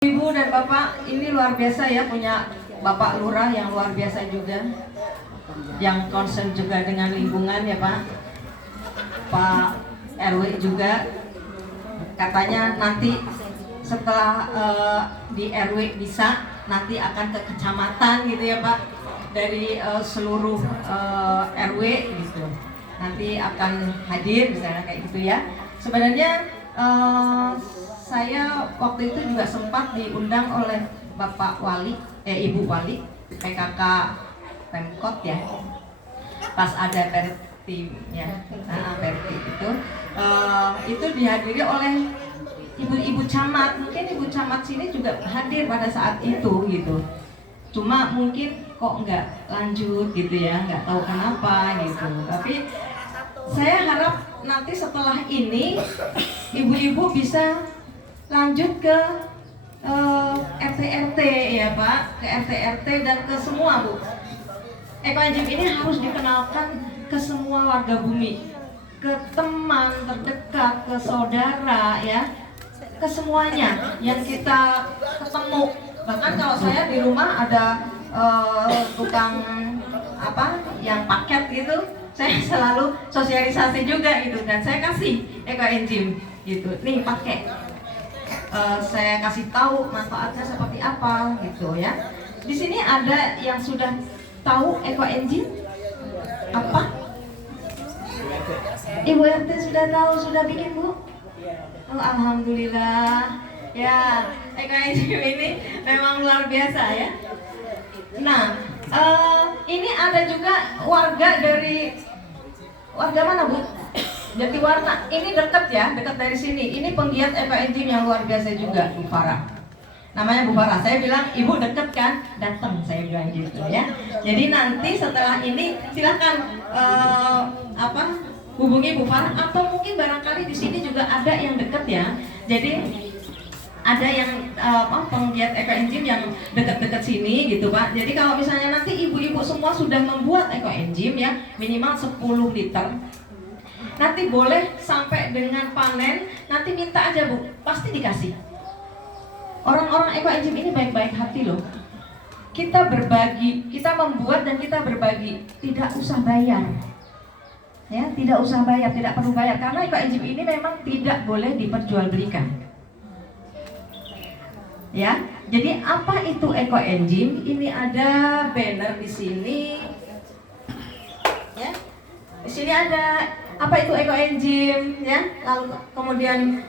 Ibu dan Bapak, ini luar biasa ya, punya Bapak Lurah yang luar biasa juga, yang concern juga dengan lingkungan ya Pak. Pak RW juga katanya nanti setelah di RW bisa, nanti akan ke kecamatan gitu ya Pak, dari seluruh RW gitu, nanti akan hadir misalnya kayak gitu ya. Sebenarnya saya waktu itu juga sempat diundang oleh Bapak Wali, Ibu Wali PKK Pemkot ya, pas ada pertimnya, perti itu dihadiri oleh ibu-ibu camat. Mungkin ibu camat sini juga hadir pada saat itu gitu, cuma mungkin kok nggak lanjut gitu ya, nggak tahu kenapa gitu. Tapi saya harap nanti setelah ini ibu-ibu bisa lanjut ke RT-RT ya Pak, ke RT-RT dan ke semua Bu. Ekoenzim ini harus dikenalkan ke semua warga bumi, ke teman terdekat, ke saudara ya, ke semuanya yang kita ketemu. Bahkan kalau saya di rumah ada tukang apa yang paket gitu, saya selalu sosialisasi juga gitu, dan saya kasih ekoenzim gitu, nih pakai. Saya kasih tahu manfaatnya seperti apa gitu ya. Di sini ada yang sudah tahu ekoenzim apa? Ibu RT sudah tahu, sudah bikin Bu? Oh, alhamdulillah. Ya, ekoenzim ini memang luar biasa ya. Nah, ini ada juga warga mana Bu? Jatiwarna. Ini dekat ya, dekat dari sini. Ini penggiat ekoenzim yang luar biasa juga, Bu Farah. Namanya Bu Farah. Saya bilang, Ibu deket kan? Datang, saya bilang gitu ya. Jadi nanti setelah ini silahkan hubungi Bu Farah, atau mungkin barangkali di sini juga ada yang deket ya. Jadi ada yang penggiat ekoenzim yang dekat-dekat sini gitu Pak. Jadi kalau misalnya nanti ibu-ibu semua sudah membuat ekoenzim ya, minimal 10 liter. Nanti boleh sampai dengan panen, nanti minta aja Bu, pasti dikasih. Orang-orang ekoenzim ini baik-baik hati loh. Kita berbagi, kita membuat dan kita berbagi, tidak usah bayar. Ya, tidak usah bayar, tidak perlu bayar, karena ekoenzim ini memang tidak boleh diperjualbelikan. Ya, jadi apa itu ekoenzim? Ini ada banner di sini. Ya, di sini ada apa itu ekoenzim ya, lalu kemudian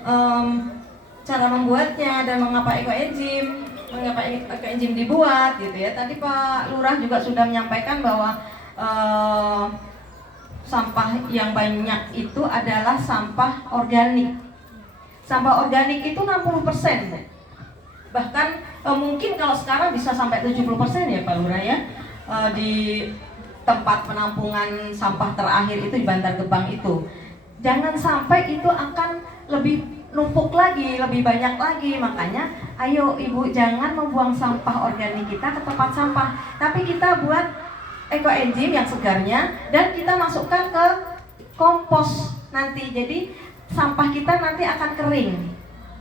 cara membuatnya dan mengapa ekoenzim dibuat gitu ya. Tadi Pak Lurah juga sudah menyampaikan bahwa sampah yang banyak itu adalah sampah organik. Sampah organik itu 60%. Bahkan mungkin kalau sekarang bisa sampai 70% ya Pak Lurah ya, di tempat penampungan sampah terakhir itu di Bantar Gebang itu. Jangan sampai itu akan lebih numpuk lagi, lebih banyak lagi. Makanya ayo Ibu, jangan membuang sampah organik kita ke tempat sampah, tapi kita buat ekoenzim yang segarnya dan kita masukkan ke kompos nanti. Jadi sampah kita nanti akan kering.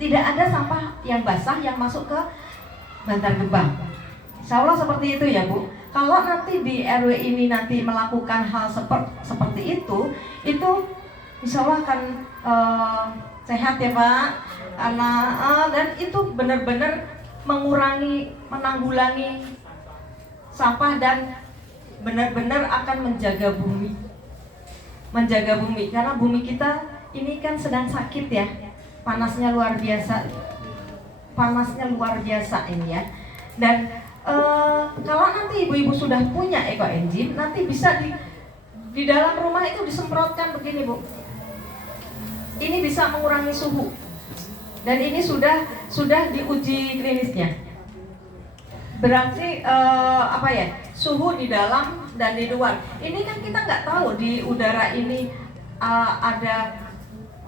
Tidak ada sampah yang basah yang masuk ke Bantar Gebang. Insya Allah seperti itu ya Bu. Kalau nanti di RW ini nanti melakukan hal seperti itu insya Allah akan sehat ya Pak. Karena dan itu benar-benar menanggulangi sampah dan benar-benar akan menjaga bumi. Karena bumi kita ini kan sedang sakit ya. Panasnya luar biasa ini ya. Dan kalau nanti ibu-ibu sudah punya ekoenzim, nanti bisa di dalam rumah itu disemprotkan begini Bu. Ini bisa mengurangi suhu. Dan ini sudah diuji klinisnya. Berarti suhu di dalam dan di luar. Ini kan kita nggak tahu di udara ini ada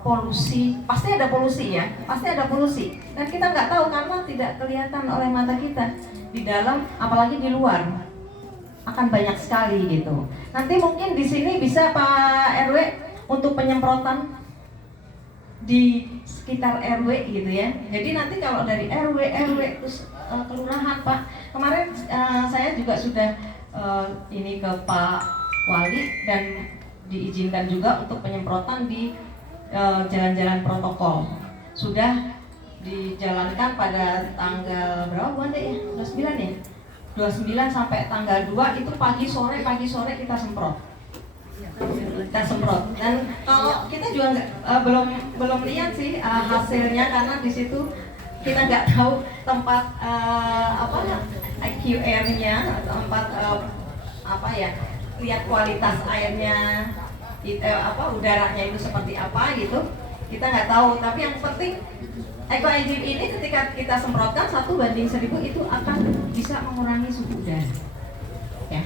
polusi, pasti ada polusi ya, dan kita nggak tahu karena tidak kelihatan oleh mata kita. Di dalam, apalagi di luar, akan banyak sekali gitu. Nanti mungkin di sini bisa Pak RW untuk penyemprotan di sekitar RW gitu ya. Jadi nanti kalau dari RW terus kelurahan, Pak, kemarin saya juga sudah ini ke Pak Wali dan diizinkan juga untuk penyemprotan di jalan-jalan protokol. Sudah dijalankan pada tanggal berapa bulan deh ya? 29 ya? 29 sampai tanggal 2 itu pagi sore kita semprot. Dan kalau kita juga belum lihat sih hasilnya, karena di situ kita nggak tahu tempat IQR-nya, tempat lihat kualitas airnya, udaranya itu seperti apa gitu, kita nggak tahu. Tapi yang penting EcoEnzyme ini ketika kita semprotkan 1:1000 itu akan bisa mengurangi suhu udara. Ya.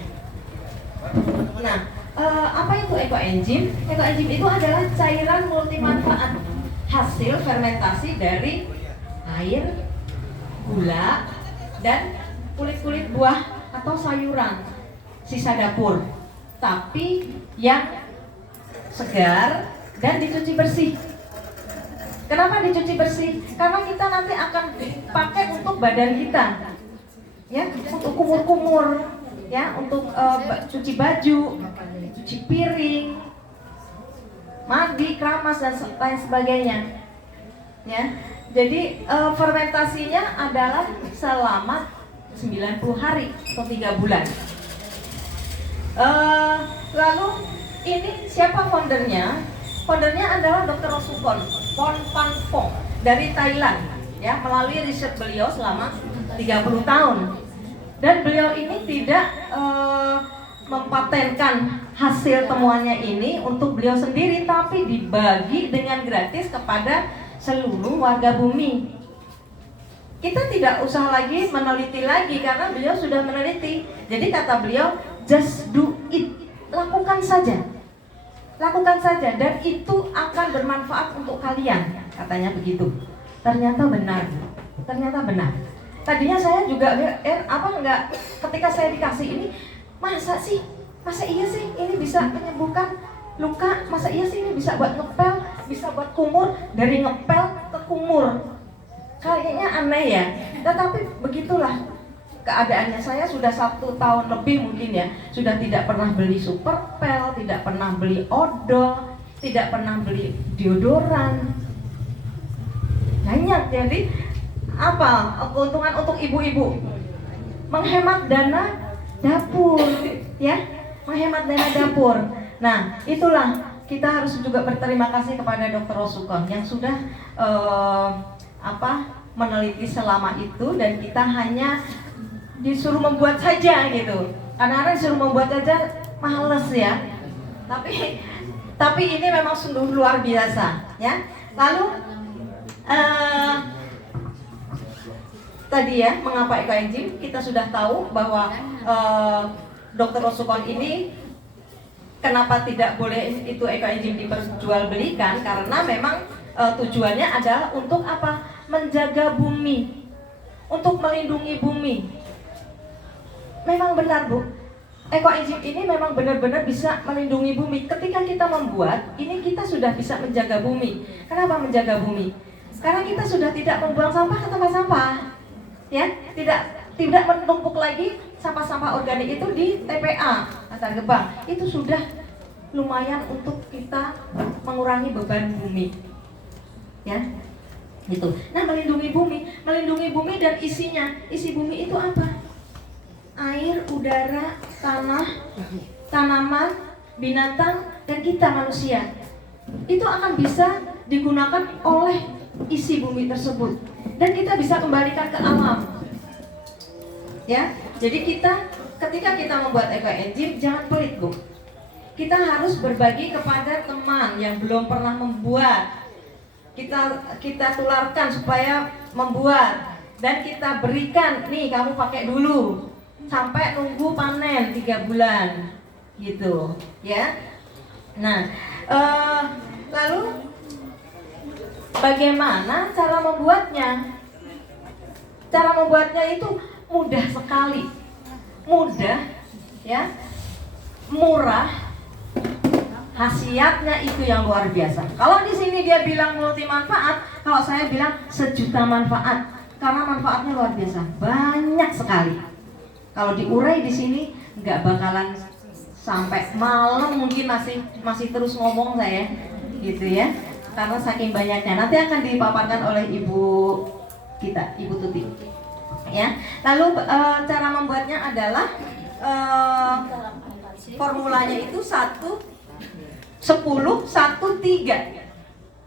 Nah, apa itu EcoEnzyme? EcoEnzyme itu adalah cairan multimanfaat hasil fermentasi dari air, gula, dan kulit-kulit buah atau sayuran sisa dapur, tapi yang segar dan dicuci bersih. Kenapa dicuci bersih? Karena kita nanti akan dipakai untuk badan kita, ya, untuk kumur-kumur, ya, untuk cuci baju, cuci piring, mandi, keramas, dan lain sebagainya, ya. Jadi fermentasinya adalah selama 90 hari atau 3 bulan. Lalu ini siapa foundernya? Foundernya adalah Dr. Rosukon Ponpanpong dari Thailand, ya, melalui riset beliau selama 30 tahun. Dan beliau ini tidak mempatenkan hasil temuannya ini untuk beliau sendiri, tapi dibagi dengan gratis kepada seluruh warga bumi. Kita tidak usah lagi meneliti lagi karena beliau sudah meneliti. Jadi kata beliau, just do it, lakukan saja. Lakukan saja dan itu akan bermanfaat untuk kalian, katanya begitu. Ternyata benar. Tadinya saya juga ketika saya dikasih ini, masa iya sih ini bisa menyembuhkan luka, masa iya sih ini bisa buat ngepel, bisa buat kumur, dari ngepel ke kumur. Kayaknya aneh ya, tetapi begitulah keadaannya. Saya sudah 1 tahun lebih mungkin ya, sudah tidak pernah beli Superpel, tidak pernah beli odol, tidak pernah beli deodoran. Banyak, jadi apa keuntungan untuk ibu-ibu? Menghemat dana dapur, ya, menghemat dana dapur. Nah, itulah kita harus juga berterima kasih kepada Dr. Rosukon yang sudah meneliti selama itu, dan kita hanya disuruh membuat saja gitu. Kadang-kadang disuruh membuat saja males ya. Tapi ini memang sungguh luar biasa, ya. Lalu tadi ya, mengapa EcoEnzyme? Kita sudah tahu bahwa Dr. Rosukon ini kenapa tidak boleh itu EcoEnzyme diperjualbelikan, karena memang tujuannya adalah untuk apa? Menjaga bumi, untuk melindungi bumi. Memang benar, Bu, EcoEnzyme ini memang benar-benar bisa melindungi bumi. Ketika kita membuat ini, kita sudah bisa menjaga bumi. Kenapa menjaga bumi? Karena kita sudah tidak membuang sampah ke tempat sampah, ya, tidak menumpuk lagi sampah-sampah organik itu di TPA Bantar Gebang. Itu sudah lumayan untuk kita mengurangi beban bumi, ya, gitu. Nah, melindungi bumi dan isinya. Isi bumi itu apa? Air, udara, tanah, tanaman, binatang, dan kita manusia. Itu akan bisa digunakan oleh isi bumi tersebut, dan kita bisa kembalikan ke alam, ya. Jadi ketika kita membuat EcoEnzyme, jangan pelit, Bu. Kita harus berbagi kepada teman yang belum pernah membuat. Kita tularkan supaya membuat, dan kita berikan, nih kamu pakai dulu sampai nunggu panen 3 bulan gitu, ya. Nah, lalu bagaimana cara membuatnya? Cara membuatnya itu mudah sekali, mudah, ya, murah, Khasiatnya itu yang luar biasa. Kalau di sini dia bilang multi manfaat, kalau saya bilang sejuta manfaat, karena manfaatnya luar biasa, banyak sekali. Kalau diurai di sini nggak bakalan sampai malam, mungkin masih terus ngomong saya, gitu ya, karena saking banyaknya. Nanti akan dipaparkan oleh ibu kita, Ibu Tuti. Ya, lalu cara membuatnya adalah formulanya itu 10, 1, 3.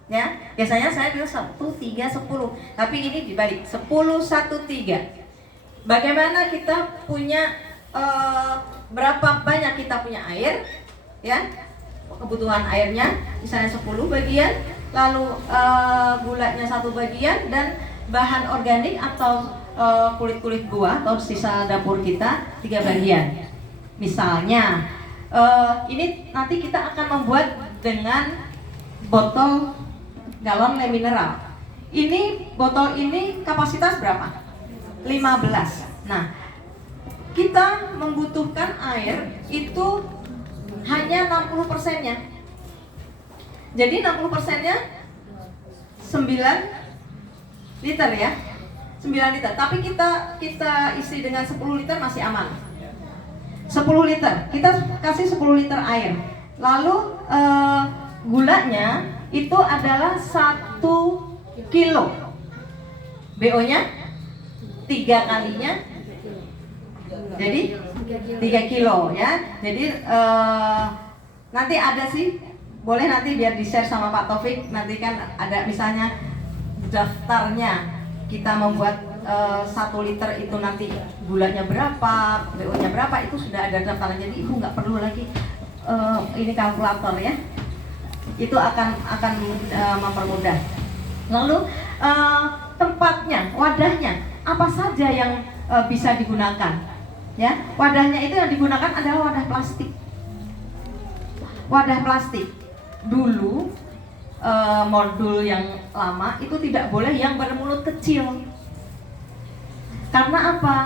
Ya, biasanya saya bilang 1, 3, 10, tapi ini dibalik 10, 1, 3. Bagaimana kita punya berapa banyak kita punya air, ya, kebutuhan airnya misalnya 10 bagian, lalu gulanya 1 bagian, dan bahan organik atau kulit-kulit buah atau sisa dapur kita 3 bagian. Misalnya ini nanti kita akan membuat dengan botol galon le mineral. Ini botol ini kapasitas berapa? 15. Nah, kita membutuhkan air itu hanya 60%-nya. Jadi 60%-nya 9 liter ya. 9 liter. Tapi kita isi dengan 10 liter masih aman. 10 liter. Kita kasih 10 liter air. Lalu gulanya itu adalah 1 kilo. BO-nya 3 kalinya. Jadi 3 kilo ya. Jadi nanti ada sih, boleh nanti biar di-share sama Pak Taufik. Nanti kan ada misalnya daftarnya, kita membuat 1 liter itu nanti gulanya berapa, BO-nya berapa, itu sudah ada daftarnya. Jadi ibu nggak perlu lagi ini kalkulator ya. Itu akan mempermudah. Lalu tempatnya, wadahnya, apa saja yang bisa digunakan? Ya, wadahnya itu yang digunakan adalah wadah plastik. Wadah plastik. Dulu modul yang lama itu tidak boleh yang bermulut kecil. Karena apa?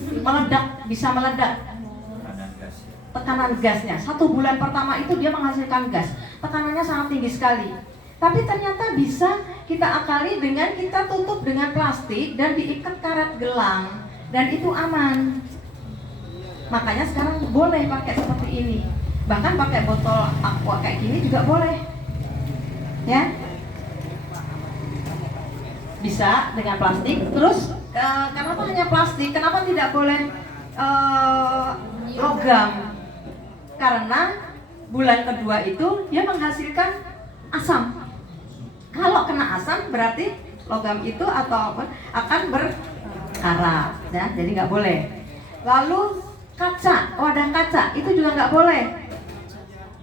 Meledak, bisa meledak. Tekanan gasnya 1 bulan pertama itu dia menghasilkan gas. Tekanannya sangat tinggi sekali. Tapi ternyata bisa kita akali dengan kita tutup dengan plastik dan diikat karet gelang, dan itu aman. Makanya sekarang boleh pakai seperti ini. Bahkan pakai botol aqua kayak gini juga boleh. Ya. Bisa dengan plastik. Terus kenapa hanya plastik? Kenapa tidak boleh logam? Karena bulan kedua itu dia menghasilkan asam. Kalau kena asam berarti logam itu atau akan berkarat, ya, jadi nggak boleh. Lalu kaca, wadah kaca itu juga nggak boleh,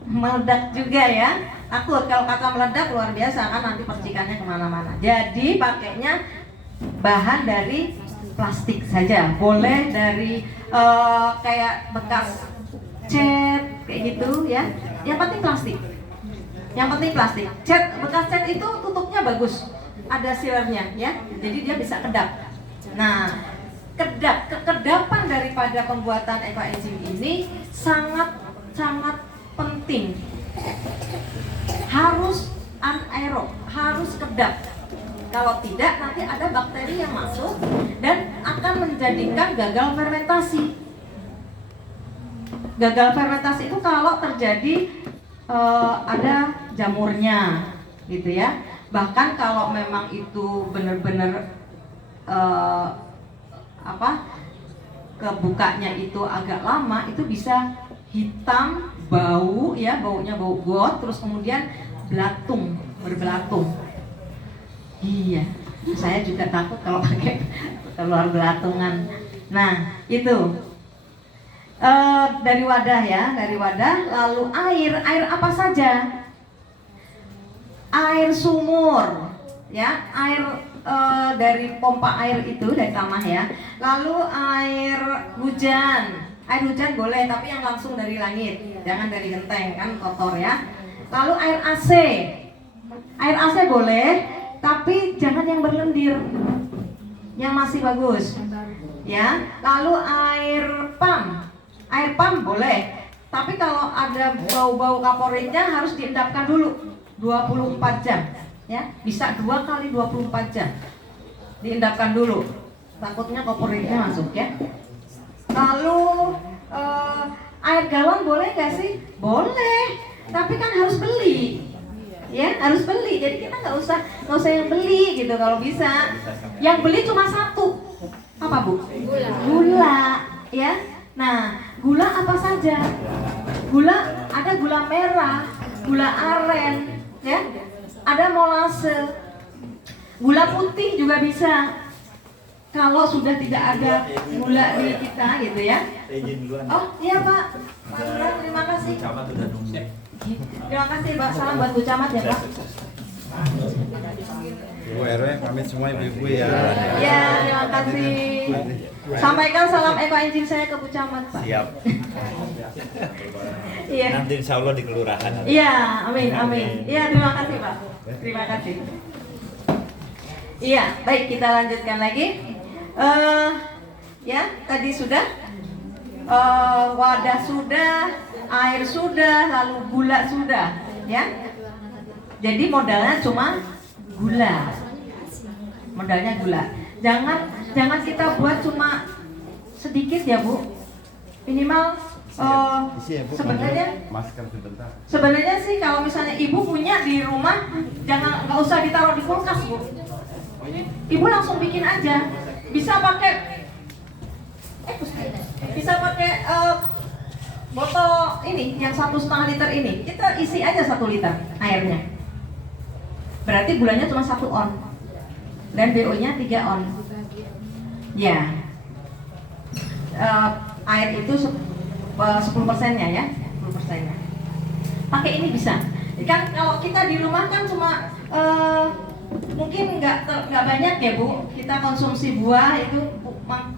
meledak juga ya. Takut kalau kaca meledak luar biasa kan, nanti percikannya kemana-mana. Jadi pakainya bahan dari plastik saja, boleh dari kayak bekas cat kayak gitu ya. Yang penting plastik. Yang penting plastik. Cat, bekas cat itu tutupnya bagus, ada sealernya ya, jadi dia bisa kedap. Nah, kekedapan daripada pembuatan eco-enzim ini sangat penting. Harus anaerob, harus kedap. Kalau tidak nanti ada bakteri yang masuk dan akan menjadikan gagal fermentasi. Gagal fermentasi itu kalau terjadi ada jamurnya gitu ya. Bahkan kalau memang itu benar-benar kebukanya itu agak lama, itu bisa hitam, bau ya, baunya bau got, terus kemudian berbelatung. Iya, saya juga takut kalau pakai keluar belatungan. Nah, itu dari wadah ya, dari wadah. Lalu air apa saja? Air sumur ya, air dari pompa air itu dari tanah ya. Lalu air hujan boleh, tapi yang langsung dari langit, jangan dari genteng kan kotor ya. Lalu air AC boleh, tapi jangan yang berlendir, yang masih bagus ya. Lalu air pump boleh, Tapi kalau ada bau-bau kaporitnya harus diendapkan dulu 24 jam. Ya, bisa 2 kali 24 jam. Diendapkan dulu. Takutnya kaporitnya masuk ya. Lalu air galon boleh nggak sih? Boleh. Tapi kan harus beli. Ya, harus beli. Jadi kita nggak usah yang beli gitu kalau bisa. Yang beli cuma satu. Apa, Bu? Gula, ya. Nah, gula apa saja? Gula, ada gula merah, gula aren, ya. Ada molase. Gula putih juga bisa. Kalau sudah tidak ada gula di kita gitu ya. Oh, iya Pak. Pak Lurah, terima kasih. Terima kasih Pak, salam buat Bu Camat ya Pak. Ibu RW, kami semua ibu-ibu ya. Ya, terima kasih. Sampaikan salam Eko Enjin saya ke Bu Camat Pak. Siap. Iya. Nanti insya Allah di kelurahan. Iya, amin, amin. Iya, terima kasih Pak. Terima kasih. Iya, baik kita lanjutkan lagi. Ya, tadi sudah wadah sudah, air sudah, lalu gula sudah, ya. Jadi modalnya cuma gula. Modalnya gula. Jangan kita buat cuma sedikit ya, Bu. Minimal sebenarnya sih kalau misalnya ibu punya di rumah nggak usah ditaruh di kulkas, Bu. Ibu langsung bikin aja. Bisa pakai botol ini yang 1,5 liter ini. Kita isi aja 1 liter airnya. Berarti gulanya cuma 1 on dan BO-nya 3 on. Ya. Air itu 10%-nya ya, 10%-nya. Pakai ini bisa. Kan kalau kita di rumah kan cuma mungkin nggak banyak ya Bu. Kita konsumsi buah itu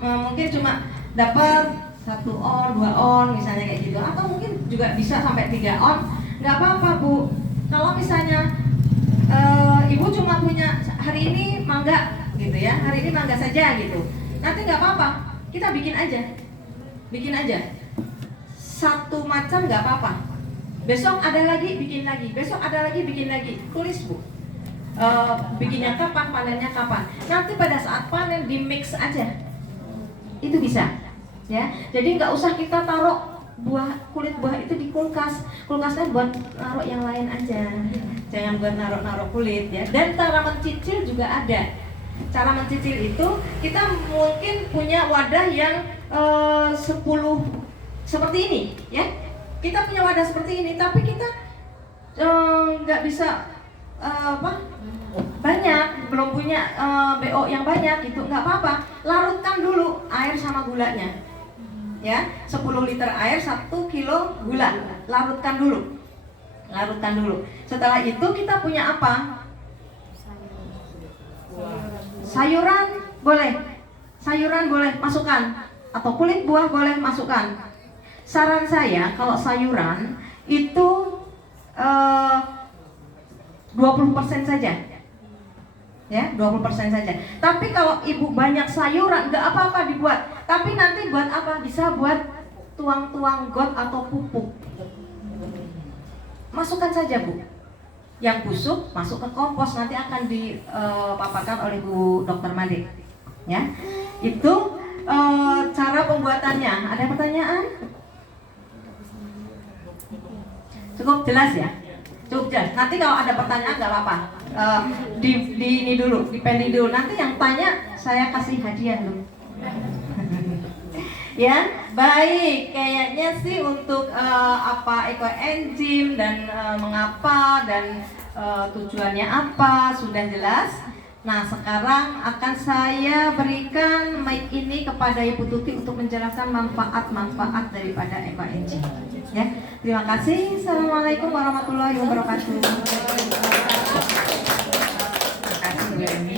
mungkin cuma dapat 1 on, 2 on misalnya kayak gitu. Atau mungkin juga bisa sampai 3 on. Nggak apa-apa Bu. Kalau misalnya ibu cuma punya hari ini mangga gitu ya, hari ini mangga saja gitu. Nanti nggak apa-apa, kita bikin aja. 1 macam nggak apa-apa. Besok ada lagi, bikin lagi. Besok ada lagi, bikin lagi. Tulis Bu. Bikinnya kapan, panennya kapan. Nanti pada saat panen di mix aja. Itu bisa. Ya, jadi nggak usah kita taruh kulit buah itu di kulkas. Kulkasnya buat naruh yang lain aja. Jangan buat naruh kulit ya. Dan cara mencicil juga ada. Cara mencicil itu kita mungkin punya wadah yang 10 seperti ini ya. Kita punya wadah seperti ini, tapi kita nggak bisa banyak, belum punya BO yang banyak gitu, nggak apa-apa. Larutkan dulu air sama gulanya. Ya, 10 liter air 1 kilo gula. Larutkan dulu. Setelah itu kita punya apa? Sayuran boleh masukkan, atau kulit buah boleh masukkan. Saran saya kalau sayuran itu 20% saja. Ya, 20% saja. Tapi kalau ibu banyak sayuran nggak apa-apa dibuat. Tapi nanti buat apa? Bisa buat tuang-tuang got atau pupuk. Masukkan saja Bu. Yang busuk masuk ke kompos, nanti akan dipaparkan oleh Bu Dr. Made. Ya, itu cara pembuatannya. Ada pertanyaan? Cukup jelas ya? Cukup jelas. Nanti kalau ada pertanyaan nggak apa-apa. Di ini dulu, di pending dulu. Nanti yang tanya saya kasih hadiah loh. Ya, baik. Kayaknya sih untuk apa ekoenzim dan mengapa dan tujuannya apa sudah jelas. Nah, sekarang akan saya berikan mic ini kepada Ibu Tuti untuk menjelaskan manfaat-manfaat daripada ekoenzim. Ya, terima kasih. Assalamualaikum warahmatullahi wabarakatuh. Terima kasih Bu Eni.